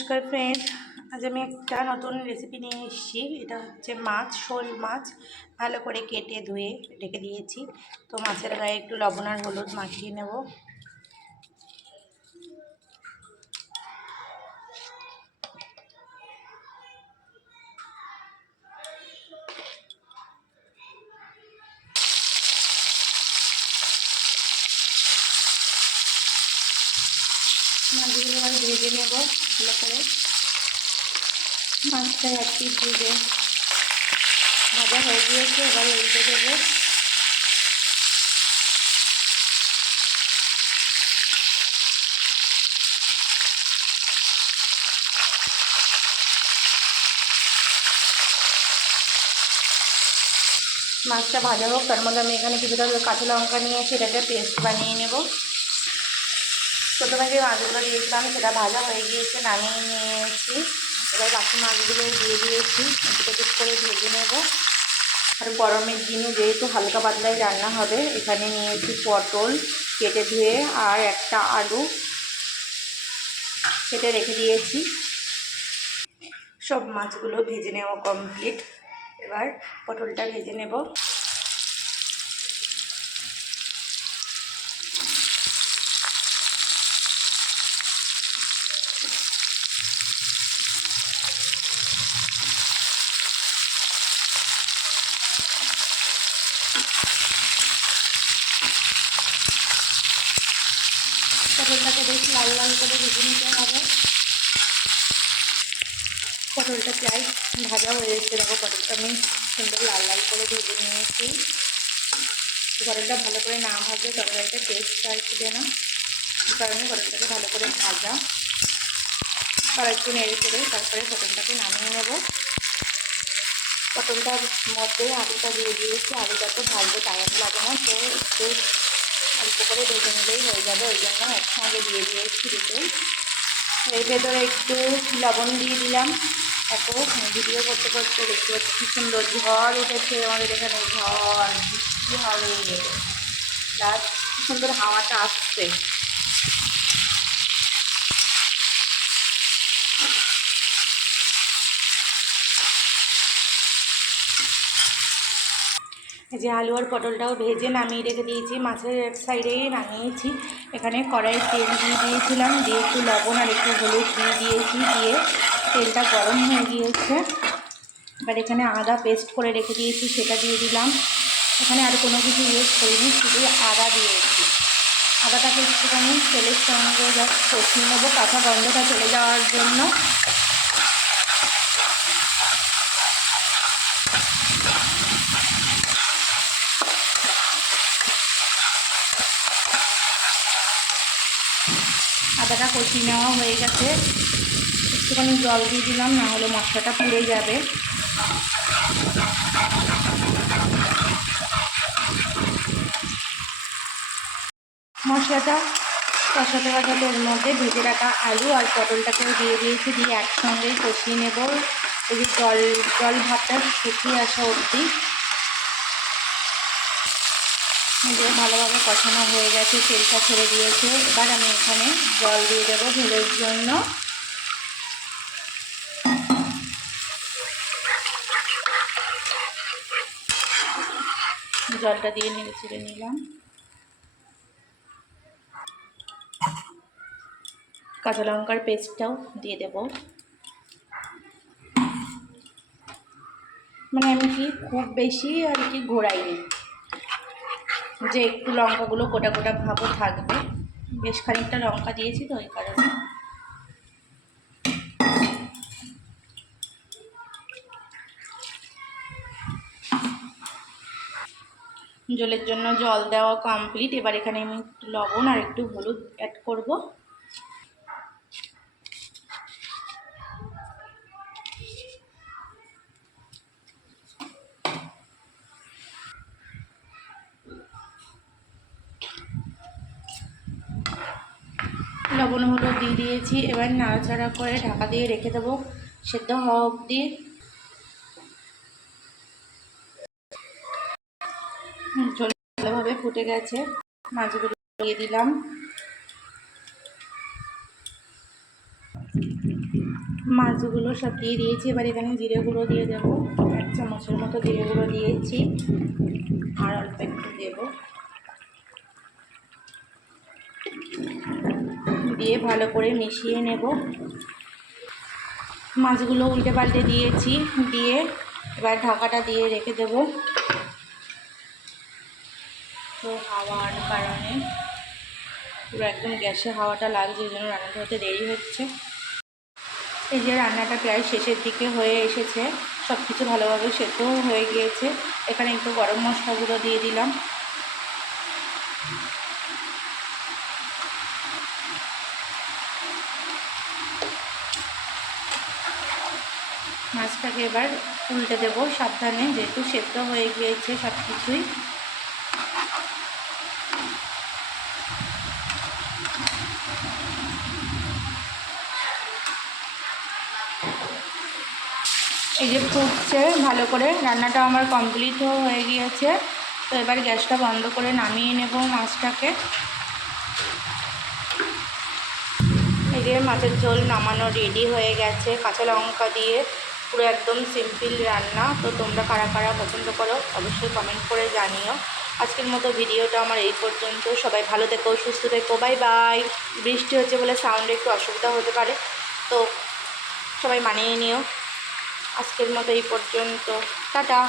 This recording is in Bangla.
নমস্কার ফ্রেন্ড, আজ আমি একটা নতুন রেসিপি নিয়ে এসেছি। এটা হচ্ছে মাছ, শোল মাছ ভালো করে কেটে ধুয়ে রেখে দিয়েছি। তো মাছের গায়ে একটু লবণ আর হলুদ মাখিয়ে নেব। মাছগুলো এবার ভেজে নেব ভালো করে। মাছটা এক পিস ভেজে ভাজা হয়ে গিয়েছে, এবার উল্টে দেবো। মাছটা ভাজা হোক, তার মধ্যে আমি এখানে কিছুটা কাঁচা লঙ্কা নিয়েছি, এটাকে পেস্ট বানিয়ে নেব। প্রথমে যে মাছগুলো দিয়েছিলাম সেটা ভাজা হয়ে গিয়েছে, নামিয়ে নিয়েছি। এবার বাকি মাছগুলো দিয়ে দিয়েছি, একটু করে ভেজে নেব। আর গরমের দিনে যেহেতু হালকা পাতলাই রান্না হবে, এখানে নিয়েছি পটল কেটে ধুয়ে আর একটা আলু কেটে রেখে দিয়েছি। সব মাছগুলো ভেজে নেওয়া কমপ্লিট। এবার পটলটা ভেজে নেব। পটলটাকে বেশ লাল লাল করে ভেজে নিতে হবে। পটলটা প্রায় ভাজা হয়ে এসেছে, দেখো পটলটা আমি সুন্দর লাল লাল করে ভেজে নিয়েছি। পটলটা ভালো করে না ভাজলে তরকারিটা টেস্ট আসবে না, এই কারণে পটলটাকে ভালো করে ভাজা আর একটু নেড়ে চেড়ে তারপরে পটলটাকে নামিয়ে নেব। পটলটার মধ্যে আলুটা দিয়ে দিয়েছি, আলুটা তো ভাজতে টাইম লাগে না, তো একটু অল্প করে ভেজে নিলেই হয়ে যাবে, ওই জন্য একসঙ্গে দিয়ে দিয়েছি দুটোই। এর ভেতরে একটু লবণ দিয়ে দিলাম। এখন ভিডিও করতে করতে দেখতে পাচ্ছি কি সুন্দর ঝড় উঠেছে আমাদের এখানে, ঝড় বৃষ্টি হবে, প্লাস কি সুন্দর হাওয়াটা আসছে। যে আলু আর পটলটাও ভেজে নামিয়ে রেখে দিয়েছি, মাছের এক সাইডেই নামিয়েছি। এখানে কড়াইয়ে তেল দিয়ে দিয়েছিলাম, দিয়ে একটু লবণ আর একটু হলুদ দিয়ে দিয়েছি, দিয়ে তেলটা গরম হয়ে গিয়েছে। এবার এখানে আদা পেস্ট করে রেখে দিয়েছি, সেটা দিয়ে দিলাম। এখানে আর কোনো কিছু ইউজ করিনি, শুধু আদা দিয়েছি। আদাটাকে একটুখানি তেলের সঙ্গে জাস্ট কষিয়ে নেবো, কাঁচা গন্ধটা চলে যাওয়ার জন্য। আদাটা কষিয়ে নেওয়া হয়ে গেছে, একটুখানি জল দিয়ে দিলাম, না হলে মশলাটা পুড়ে যাবে। মশলাটা কষাতে কষাতে ওর মধ্যে ভেজে রাখা আলু আর পটলটাকেও দিয়ে দিয়েছি, দিয়ে একসঙ্গে কষিয়ে নেব। এই যে জল ভাতটা শুকিয়ে আসা অবধি যে ভালোভাবে কষানো হয়ে গেছে, তেলটা ছেড়ে দিয়েছে। এবার আমি এখানে জল দিয়ে দেবো ঝোলের জন্য। জলটা দিয়ে নেড়ে চেড়ে নিলাম। কাঁচা লঙ্কার পেস্টটাও দিয়ে দেব। মানে আমি কি খুব বেশি আর কি ঘোরাইনি, যে একটু লঙ্কাগুলো গোটা গোটা ভাবও থাকবে, বেশ খানিকটা লঙ্কা দিয়েছি তো ওই কারণে। জলের জন্য জল দেওয়া কমপ্লিট। এবার এখানে আমি একটু লবণ আর একটু হলুদ অ্যাড করব। লবণ হলুদ দিয়ে দিয়েছি, এবার নাড়াচাড়া করে ঢাকা দিয়ে রেখে দেবো সেদ্ধ হওয়া অবধি। জল ভালোভাবে ফুটে গেছে, মাছগুলো দিয়ে দিলাম। মাছগুলো সব দিয়ে দিয়েছি। এবার এখানে জিরে গুঁড়ো দিয়ে দেবো, 1 চামচের মতো জিরে গুঁড়ো দিয়েছি, আর অল্প একটু দেবো, দিয়ে ভালো করে মিশিয়ে নেব। মাছগুলো উল্টে পাল্টে দিয়েছি, দিয়ে এবার ঢাকাটা দিয়ে রেখে দেব। তো হাওয়ার কারণে পুরো একদম গ্যাসে হাওয়াটা লাগছে, এই জন্য রান্নাটা হতে দেরি হচ্ছে। এই যে রান্নাটা প্রায় শেষের দিকে হয়ে এসেছে, সব কিছু ভালোভাবে সেদ্ধও হয়ে গিয়েছে। এখানে একটু গরম মশলা গুঁড়ো দিয়ে দিলাম। মাছটাকে এবার উল্টে দেবো সাবধানে, যেহেতু সেদ্ধ হয়ে গিয়েছে সব কিছুই। এই যে ফুটছে ভালো করে, রান্নাটা আমার কমপ্লিটও হয়ে গিয়েছে। তো এবার গ্যাসটা বন্ধ করে নামিয়ে নেব মাছটাকে। এই যে মাছের ঝোল নামানো রেডি হয়ে গেছে, কাঁচা লঙ্কা দিয়ে পুরো একদম সিম্পল রান্না। তো তোমরা কারা কারা পছন্দ করো অবশ্যই কমেন্ট করে জানিও। আজকের মতো ভিডিওটা আমার এই পর্যন্ত। সবাই ভালো থেকো, সুস্থ থেকো, বাই বাই। বৃষ্টি হচ্ছে বলে সাউন্ডে একটু অসুবিধা হতে পারে, তো সবাই মানিয়ে নিও। আজকের মতো এই পর্যন্ত, টাটা।